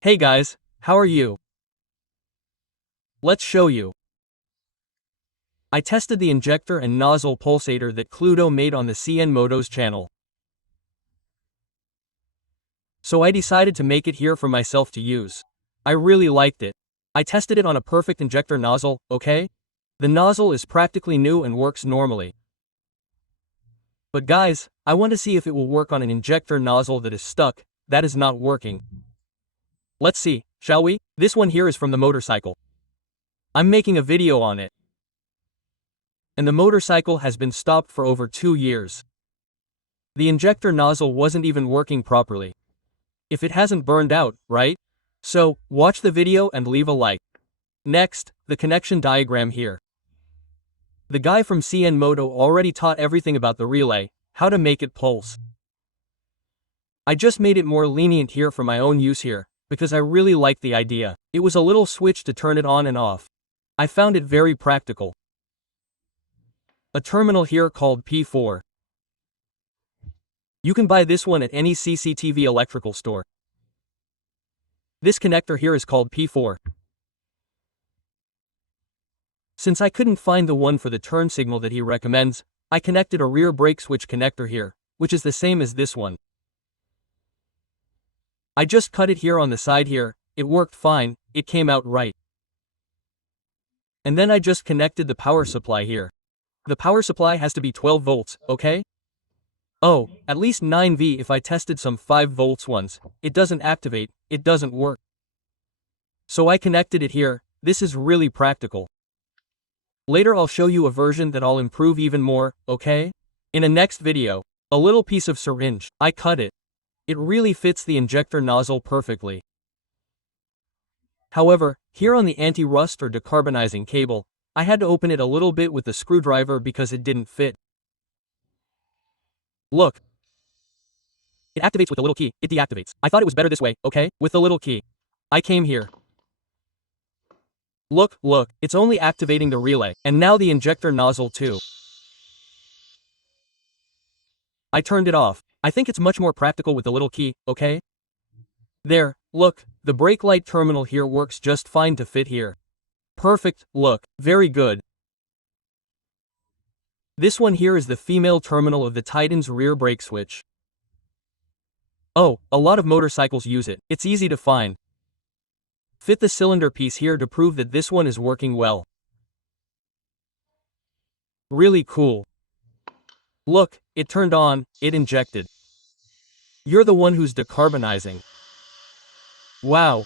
Hey guys, how are you? Let's show you. I tested the injector and nozzle pulsator that Cluedo made on the CN Motos channel. So I decided to make it here for myself to use. I really liked it. I tested it on a perfect injector nozzle, okay? The nozzle is practically new and works normally. But guys, I want to see if it will work on an injector nozzle that is stuck, that is not working. Let's see, shall we? This one here is from the motorcycle. I'm making a video on it. And the motorcycle has been stopped for over 2 years. The injector nozzle wasn't even working properly. If it hasn't burned out, right? So, watch the video and leave a like. Next, the connection diagram here. The guy from CN Moto already taught everything about the relay, how to make it pulse. I just made it more lenient here for my own use here, because I really liked the idea. It was a little switch to turn it on and off. I found it very practical. A terminal here called P4. You can buy this one at any CCTV electrical store. This connector here is called P4. Since I couldn't find the one for the turn signal that he recommends, I connected a rear brake switch connector here, which is the same as this one. I just cut it here on the side here, it worked fine, it came out right. And then I just connected the power supply here. The power supply has to be 12 volts, okay? Oh, at least 9V if I tested some 5 volts ones, it doesn't activate, it doesn't work. So I connected it here, this is really practical. Later I'll show you a version that I'll improve even more, okay? In a next video. A little piece of syringe, I cut it. It really fits the injector nozzle perfectly. However, here on the anti-rust or decarbonizing cable, I had to open it a little bit with the screwdriver because it didn't fit. Look. It activates with the little key, it deactivates. I thought it was better this way, okay, with the little key. I came here. Look, it's only activating the relay, and now the injector nozzle too. I turned it off. I think it's much more practical with the little key, okay? There, look, the brake light terminal here works just fine to fit here. Perfect, look, very good. This one here is the female terminal of the Titan's rear brake switch. Oh, a lot of motorcycles use it, it's easy to find. Fit the cylinder piece here to prove that this one is working well. Really cool. Look, it turned on, it injected. You're the one who's decarbonizing. Wow.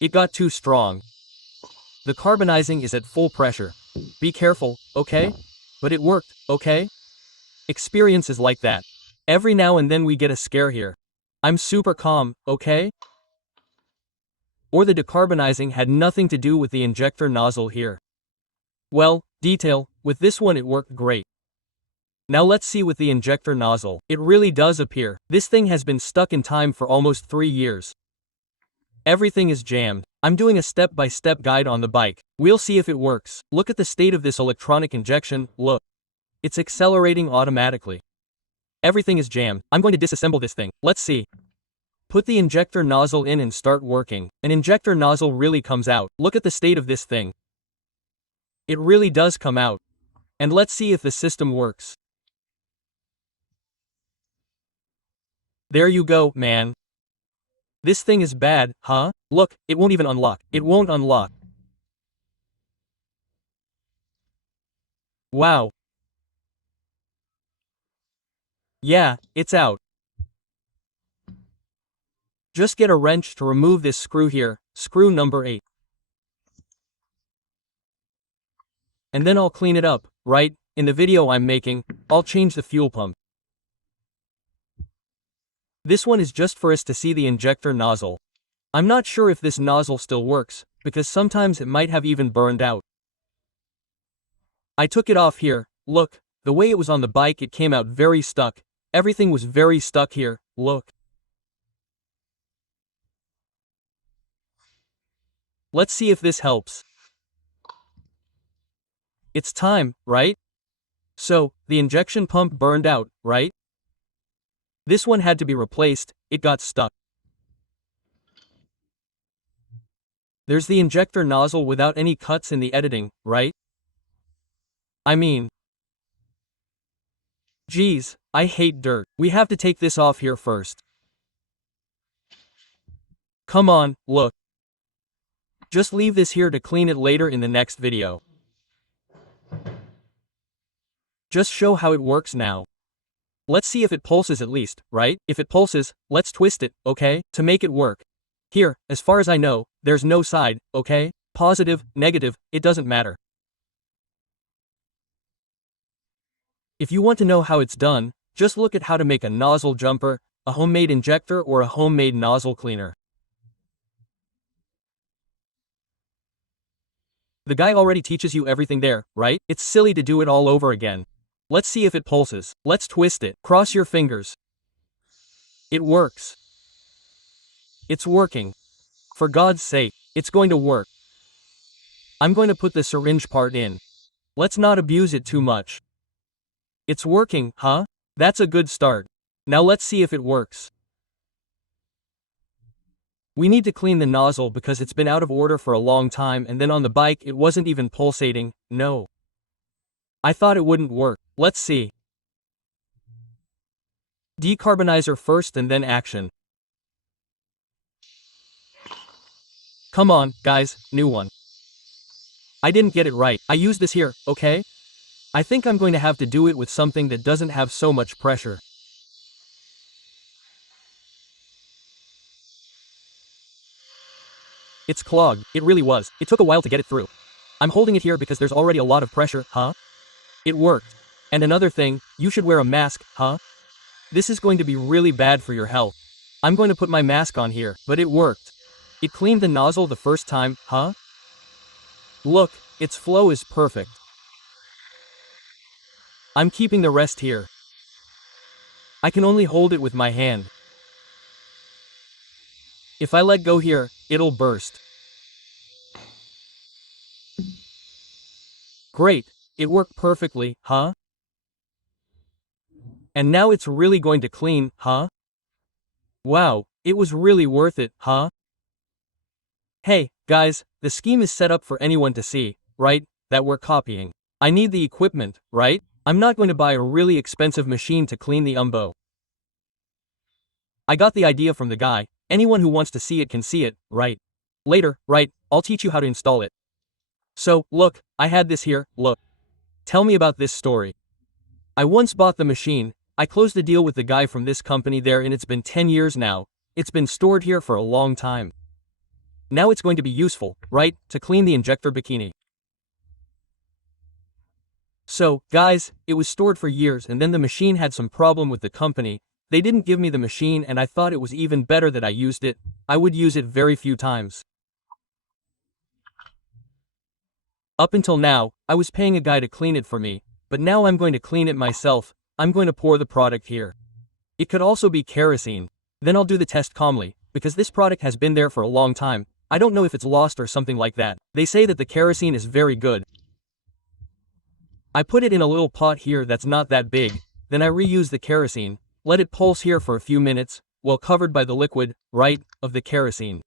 It got too strong. The carbonizing is at full pressure. Be careful, okay? But it worked, okay? Experience is like that. Every now and then we get a scare here. I'm super calm, okay? Or the decarbonizing had nothing to do with the injector nozzle here. Well, detail, with this one it worked great. Now let's see with the injector nozzle. It really does appear. This thing has been stuck in time for almost 3 years. Everything is jammed. I'm doing a step-by-step guide on the bike. We'll see if it works. Look at the state of this electronic injection, look. It's accelerating automatically. Everything is jammed. I'm going to disassemble this thing. Let's see. Put the injector nozzle in and start working. An injector nozzle really comes out. Look at the state of this thing. It really does come out. And let's see if the system works. There you go, man. This thing is bad, huh? Look, it won't even unlock. It won't unlock. Wow. Yeah, it's out. Just get a wrench to remove this screw here, screw number 8. And then I'll clean it up, right? In the video I'm making, I'll change the fuel pump. This one is just for us to see the injector nozzle. I'm not sure if this nozzle still works, because sometimes it might have even burned out. I took it off here, look, the way it was on the bike it came out very stuck, everything was very stuck here, look. Let's see if this helps. It's time, right? So, the injection pump burned out, right? This one had to be replaced, it got stuck. There's the injector nozzle without any cuts in the editing, right? I mean, geez, I hate dirt. We have to take this off here first. Come on, look. Just leave this here to clean it later in the next video. Just show how it works now. Let's see if it pulses at least, right? If it pulses, let's twist it, okay? To make it work. Here, as far as I know, there's no side, okay? Positive, negative, it doesn't matter. If you want to know how it's done, just look at how to make a nozzle jumper, a homemade injector, or a homemade nozzle cleaner. The guy already teaches you everything there, right? It's silly to do it all over again. Let's see if it pulses. Let's twist it. Cross your fingers. It works. It's working. For God's sake, it's going to work. I'm going to put the syringe part in. Let's not abuse it too much. It's working, huh? That's a good start. Now let's see if it works. We need to clean the nozzle because it's been out of order for a long time, and then on the bike it wasn't even pulsating, no. I thought it wouldn't work. Let's see. Decarbonizer first and then action. Come on, guys, new one. I didn't get it right. I used this here, okay? I think I'm going to have to do it with something that doesn't have so much pressure. It's clogged. It really was. It took a while to get it through. I'm holding it here because there's already a lot of pressure, huh? It worked. And another thing, you should wear a mask, huh? This is going to be really bad for your health. I'm going to put my mask on here, but it worked. It cleaned the nozzle the first time, huh? Look, its flow is perfect. I'm keeping the rest here. I can only hold it with my hand. If I let go here, it'll burst. Great, it worked perfectly, huh? And now it's really going to clean, huh? Wow, it was really worth it, huh? Hey, guys, the scheme is set up for anyone to see, right, that we're copying. I need the equipment, right? I'm not going to buy a really expensive machine to clean the umbo. I got the idea from the guy. Anyone who wants to see it can see it, right? Later, right, I'll teach you how to install it. So, look, I had this here, look. Tell me about this story. I once bought the machine, I closed the deal with the guy from this company there, and it's been 10 years now. It's been stored here for a long time. Now it's going to be useful, right, to clean the injector bikini. So, guys, it was stored for years, and then the machine had some problem with the company. They didn't give me the machine, and I thought it was even better that I used it. I would use it very few times. Up until now, I was paying a guy to clean it for me, but now I'm going to clean it myself. I'm going to pour the product here. It could also be kerosene. Then I'll do the test calmly, because this product has been there for a long time. I don't know if it's lost or something like that. They say that the kerosene is very good. I put it in a little pot here that's not that big, then I reuse the kerosene, let it pulse here for a few minutes, while covered by the liquid, right, of the kerosene.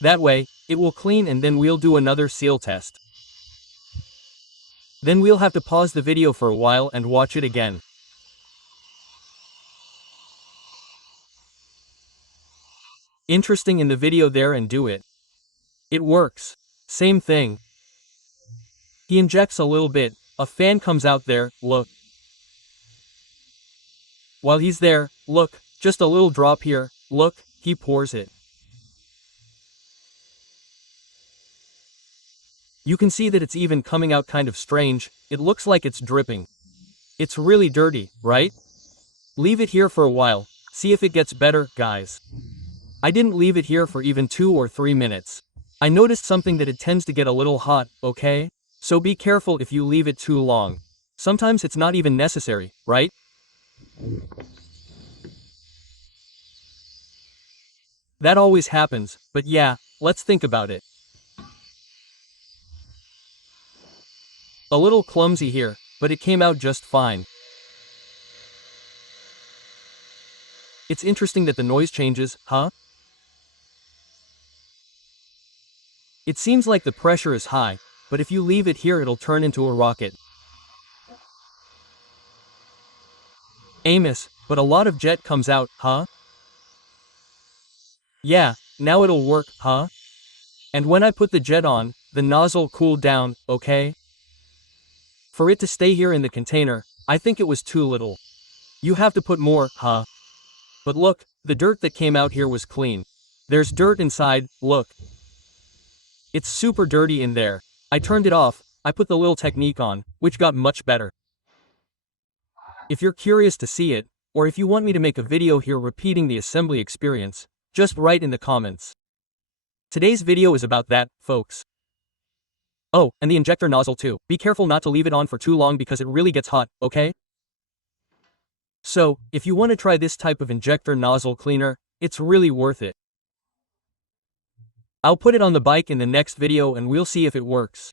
That way, it will clean, and then we'll do another seal test. Then we'll have to pause the video for a while and watch it again. Interesting in the video there, and do it. It works. Same thing. He injects a little bit, a fan comes out there, look. While he's there, look, just a little drop here, look, he pours it. You can see that it's even coming out kind of strange, it looks like it's dripping. It's really dirty, right? Leave it here for a while, see if it gets better, guys. I didn't leave it here for even 2 or 3 minutes. I noticed something, that it tends to get a little hot, okay? So be careful if you leave it too long. Sometimes it's not even necessary, right? That always happens, but yeah, let's think about it. A little clumsy here, but it came out just fine. It's interesting that the noise changes, huh? It seems like the pressure is high, but if you leave it here it'll turn into a rocket. Amos, but a lot of jet comes out, huh? Yeah, now it'll work, huh? And when I put the jet on, the nozzle cooled down, okay? For it to stay here in the container, I think it was too little. You have to put more, huh? But look, the dirt that came out here was clean. There's dirt inside, look. It's super dirty in there. I turned it off, I put the little technique on, which got much better. If you're curious to see it, or if you want me to make a video here repeating the assembly experience, just write in the comments. Today's video is about that, folks. Oh, and the injector nozzle too. Be careful not to leave it on for too long because it really gets hot, okay? So, if you want to try this type of injector nozzle cleaner, it's really worth it. I'll put it on the bike in the next video and we'll see if it works.